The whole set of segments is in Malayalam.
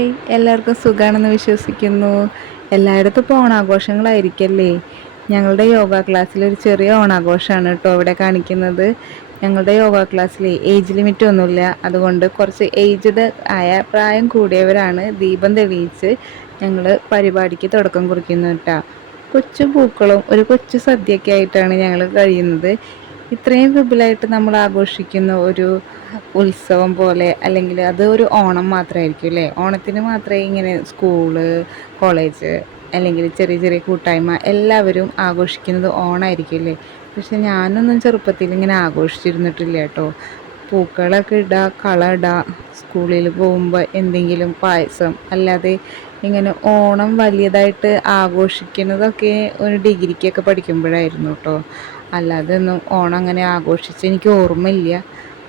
ഹായ്, എല്ലാവർക്കും സുഖാണെന്ന് വിശ്വസിക്കുന്നു. എല്ലായിടത്തും ഇപ്പോൾ ഓണാഘോഷങ്ങളായിരിക്കല്ലേ. ഞങ്ങളുടെ യോഗ ക്ലാസ്സിൽ ഒരു ചെറിയ ഓണാഘോഷമാണ് കേട്ടോ ഇവിടെ കാണിക്കുന്നത്. ഞങ്ങളുടെ യോഗ ക്ലാസ്സിൽ ഏജ് ലിമിറ്റ് ഒന്നുമില്ല, അതുകൊണ്ട് കുറച്ച് ഏജ്ഡ് ആയ പ്രായം കൂടിയവരാണ് ദീപം തെളിയിച്ച് ഞങ്ങൾ പരിപാടിക്ക് തുടക്കം കുറിക്കുന്നത് കേട്ടോ. കൊച്ചു പൂക്കളും ഒരു കൊച്ചു സദ്യയൊക്കെ ആയിട്ടാണ് ഞങ്ങൾ കഴിയുന്നത്. ഇത്രയും വിപുലമായിട്ട് നമ്മൾ ആഘോഷിക്കുന്ന ഒരു ഉത്സവം പോലെ, അല്ലെങ്കിൽ അത് ഒരു ഓണം മാത്രമായിരിക്കും അല്ലേ. ഓണത്തിന് മാത്രമേ ഇങ്ങനെ സ്കൂള്, കോളേജ് അല്ലെങ്കിൽ ചെറിയ ചെറിയ കൂട്ടായ്മ എല്ലാവരും ആഘോഷിക്കുന്നത് ഓണമായിരിക്കും അല്ലേ. പക്ഷെ ഞാനൊന്നും ചെറുപ്പത്തിൽ ഇങ്ങനെ ആഘോഷിച്ചിരുന്നിട്ടില്ല കേട്ടോ. പൂക്കളൊക്കെ ഇടുക, കള ഇടുക, സ്കൂളിൽ പോകുമ്പോൾ എന്തെങ്കിലും പായസം, അല്ലാതെ ഇങ്ങനെ ഓണം വലിയതായിട്ട് ആഘോഷിക്കുന്നതൊക്കെ ഒരു ഡിഗ്രിക്കൊക്കെ പഠിക്കുമ്പോഴായിരുന്നു കേട്ടോ. അല്ലാതെ ഒന്നും ഓണം അങ്ങനെ ആഘോഷിച്ച് എനിക്ക് ഓർമ്മയില്ല.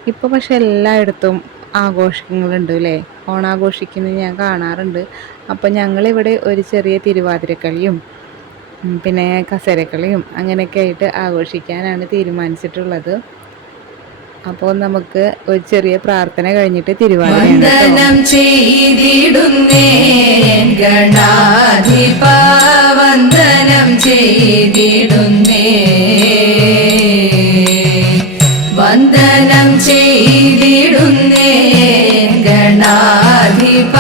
ഇപ്പോൾ പക്ഷെ എല്ലായിടത്തും ആഘോഷങ്ങളുണ്ട് അല്ലേ. ഓണാഘോഷിക്കുന്നത് ഞാൻ കാണാറുണ്ട്. അപ്പോൾ ഞങ്ങളിവിടെ ഒരു ചെറിയ തിരുവാതിരക്കളിയും പിന്നെ കസേരക്കളിയും അങ്ങനെയൊക്കെ ആയിട്ട് ആഘോഷിക്കാനാണ് തീരുമാനിച്ചിട്ടുള്ളത്. അപ്പോൾ നമുക്ക് ഒരു ചെറിയ പ്രാർത്ഥന കഴിഞ്ഞിട്ട് വന്ദനം ചെയ്തിടുന്നേ ഗണാധിപ, വന്ദനം ചെയ്തിടുന്നേ, വന്ദനം ചെയ്തിടുന്നേ ഗണാധിപ,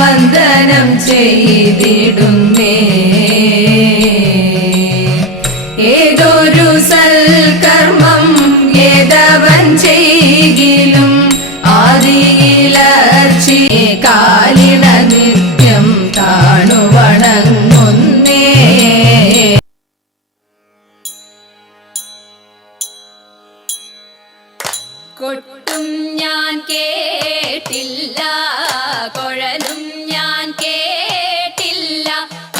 വന്ദനം ചെയ്തിടുന്നേ. ഏതൊരു സൽക്കർമ്മം ഏതവൻ ചെയ്കിലും ആദിയിലർച്ചി കാലിണ നിത്യം താണുവണങ്ങുന്നേ. കൊട്ടും ഞാൻ കേട്ടില്ല, കൊഴലും ഞാൻ കേട്ടില്ല,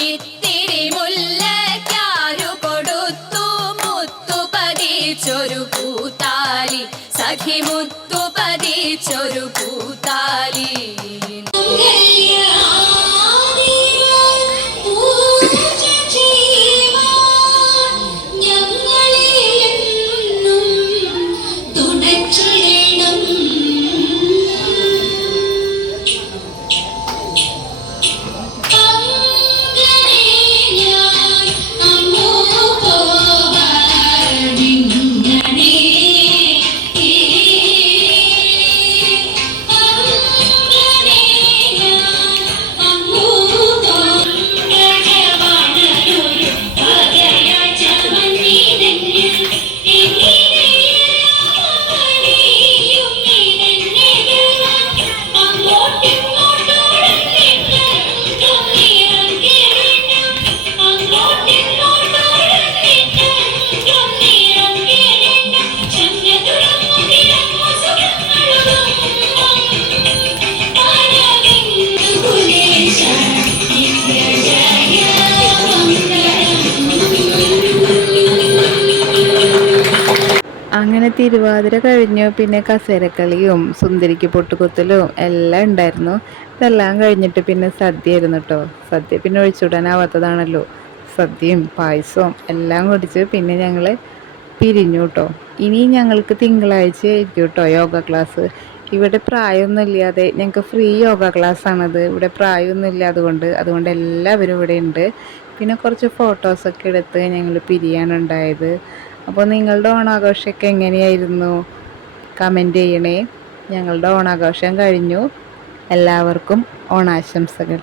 ഇത്തിരി മുല്ലയ്ക്കാരു കൊടുത്തു മുത്തു പതിച്ചൊരു പൂത്താലി, സഖി മുത്തു പതിച്ചൊരു പൂത്താലി. അങ്ങനെ തിരുവാതിര കഴിഞ്ഞു. പിന്നെ കസേരക്കളിയും സുന്ദരിക്ക് പൊട്ടുകുത്തലും എല്ലാം ഉണ്ടായിരുന്നു. ഇതെല്ലാം കഴിഞ്ഞിട്ട് പിന്നെ സദ്യ ആയിരുന്നു കേട്ടോ. സദ്യ പിന്നെ ഒഴിച്ചുവിടാനാവാത്തതാണല്ലോ. സദ്യയും പായസവും എല്ലാം കുടിച്ച് പിന്നെ ഞങ്ങൾ പിരിഞ്ഞു കേട്ടോ. ഇനി ഞങ്ങൾക്ക് തിങ്കളാഴ്ച ആയിരിക്കും കേട്ടോ യോഗ ക്ലാസ്. ഇവിടെ പ്രായമൊന്നുമില്ലാതെ ഞങ്ങൾക്ക് ഫ്രീ യോഗ ക്ലാസ് ആണത്. ഇവിടെ പ്രായമൊന്നുമില്ല, അതുകൊണ്ട് എല്ലാവരും ഇവിടെ ഉണ്ട്. പിന്നെ കുറച്ച് ഫോട്ടോസൊക്കെ എടുത്ത് ഞങ്ങൾ പിരിയാനുണ്ടായത്. അപ്പോൾ നിങ്ങളുടെ ഓണാഘോഷമൊക്കെ എങ്ങനെയായിരുന്നു? കമൻറ്റ് ചെയ്യണേ. ഞങ്ങളുടെ ഓണാഘോഷം കഴിഞ്ഞു. എല്ലാവർക്കും ഓണാശംസകൾ.